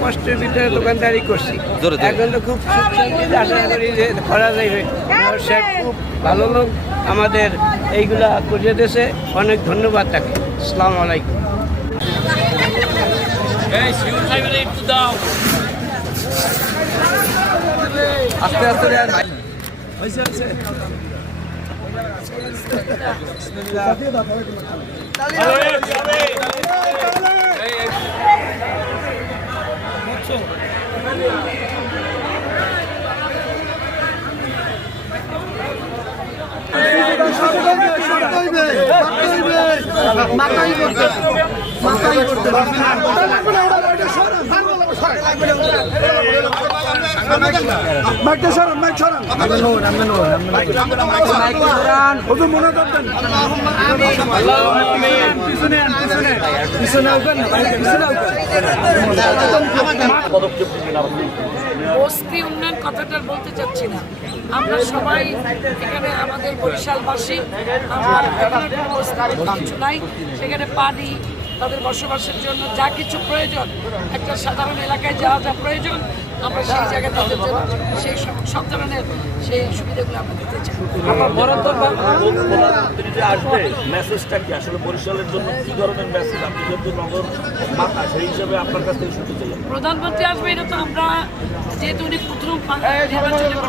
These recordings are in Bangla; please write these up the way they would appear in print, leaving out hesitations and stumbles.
কষ্টের ভিতরে দোকানদারি করছি, এখন তো খুব সুখ শান্তিতে আশা করি যে করা যাবে। সাহেব খুব ভালো লোক, আমাদের এইগুলা করে দিয়েছে, অনেক ধন্যবাদ তাকে। আসসালামু আলাইকুম। আস্তে আস্তে বস্তি উন্নয়ন কথাটা বলতে চাচ্ছি না, আমরা সবাই এখানে আমাদের বরিশালবাসী, আমার কিছু নাই সেখানে পানি, তাদের বসবাসের জন্য যা কিছু প্রয়োজন, একটা সাধারণ এলাকায় যা যা প্রয়োজন আমরা সেই জায়গায় তাদের জন্য সেই সব ধরনের সেই সুবিধাগুলো আমরা দিতে চাই। আমার বরাদ্দ আসবে মেসেজটা কি আসলে বরিশালের জন্য কি ধরনের মেসেজ, আপনি যেহেতু নগর মাতা সেই হিসাবে আপনার কাছ থেকে শুনতে চাই। প্রধানমন্ত্রী আসবে, এটা তো আমরা যেহেতু উনি প্রথম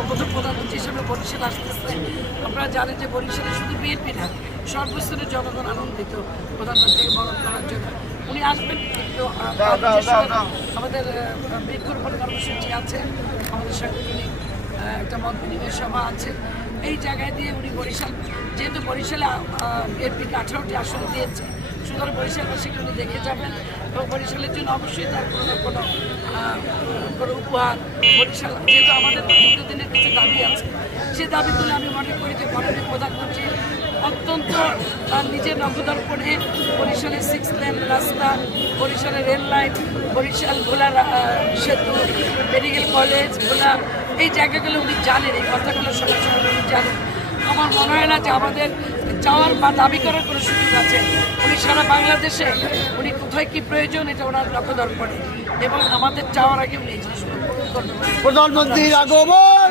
প্রথম প্রধানমন্ত্রী হিসেবে বরিশাল আসতেছে, আপনারা জানেন যে বরিশালে শুধু বিএনপি না, সর্বস্তরের জনগণ আনন্দিত প্রধানমন্ত্রীকে বরণ করার জন্য। উনি আসবেন একটু আমাদের বৃক্ষরোপণ কর্মসূচি আছে, আমাদের সাংগঠনিক একটা মত বিনিময় সভা আছে, এই জায়গায় দিয়ে উনি বরিশাল, যেহেতু বরিশালে বিএনপিকে 18টি আসন দিয়েছে, সুতরাং বরিশালবাসীকে উনি দেখে যাবেন এবং বরিশালের জন্য অবশ্যই তার কোনো উপহার, বরিশাল যেহেতু আমাদের দীর্ঘদিনের কিছু দাবি আছে, সে দাবিগুলো আমি মনে করি যে মাননীয় প্রধানমন্ত্রী অত্যন্ত তার নিজের নগদর্পণে বরিশালের 6 লেন রাস্তা, বরিশালের রেল লাইন, বরিশাল ভোলা সেতু, মেডিকেল কলেজ ভোলা, এই জায়গাগুলো উনি জানেন, এই কথাগুলো সরাসরি উনি জানেন। আমার মনে হয় না যে আমাদের চাওয়ার বা দাবি করার কোনো সুযোগ আছে। উনি সারা বাংলাদেশে উনি কোথায় কী প্রয়োজন এটা ওনার নগদর্পণে, এবং আমাদের চাওয়ার আগে উনি এই জিনিসগুলো পূরণ করতে পারেন। প্রধানমন্ত্রীর আগমন।